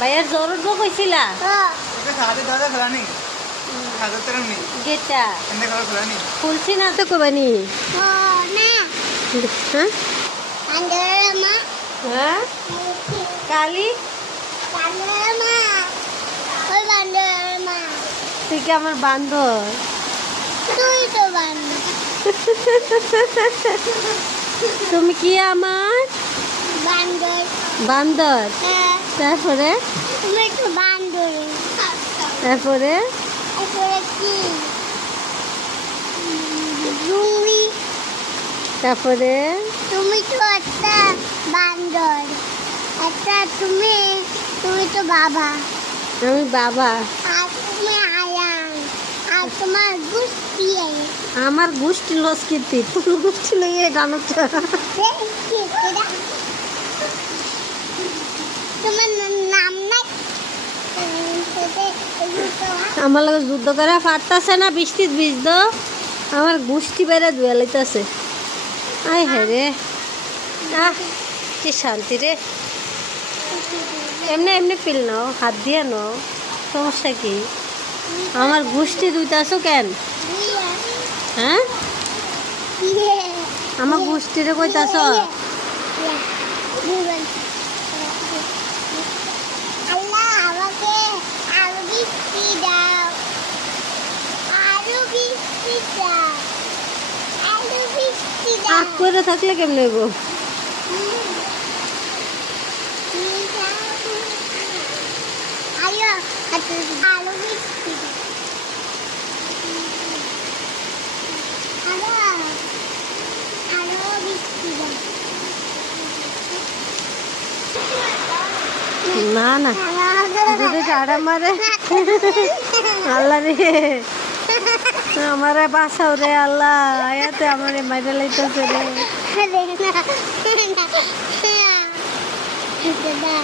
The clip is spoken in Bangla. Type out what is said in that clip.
ভাইয়ার জ্বর উঠবো কইছিলা গেটটা খুলছি না তো কবানি। হ্যাঁ হ্যাঁ কালি তুই কি আমার বান্ধব? তুমি কি আমার বান্দর? তারপরে তারপরে তারপরে তুমি তো একটা বান্দর, একটা তুমি তুমি তো বাবা, আমি বাবা। আর তুমি আয়াং, আর তোমার গোষ্ঠী আমার গোষ্ঠী লস্কৃতি তোর গোষ্ঠী লইয়ে গানত তোমার নাম নাই। আমার লগে যুদ্ধ করে পারতাছে না, বৃষ্টির বীজ আমার গোষ্ঠী বেড়ে ধুয়ে লাইতেছে। আয় হ্যাঁ রে, আহ কি শান্তি রে। এমনি এমনি ফিল নাও, হাত দিয়ে নাও, সমস্যা কি? আমার গোষ্ঠী ধুইতেছো কেন? হ্যাঁ আমার গোষ্ঠীরে কইতাছ? আল্লাহ আমাকে আরো বৃষ্টি দাও, আরো বৃষ্টি দাও, আরো বৃষ্টি দাও। আখ করে থাকলে কেমনে গো? আয়ো আরো বৃষ্টি দাও, আরো বৃষ্টি দাও। না না যদি টাড়া মারে আল্লাহ রে, আমারে বাঁচাও রে আল্লাহ, আয়াতে আমারে মাইরা লাইতেছে রে। না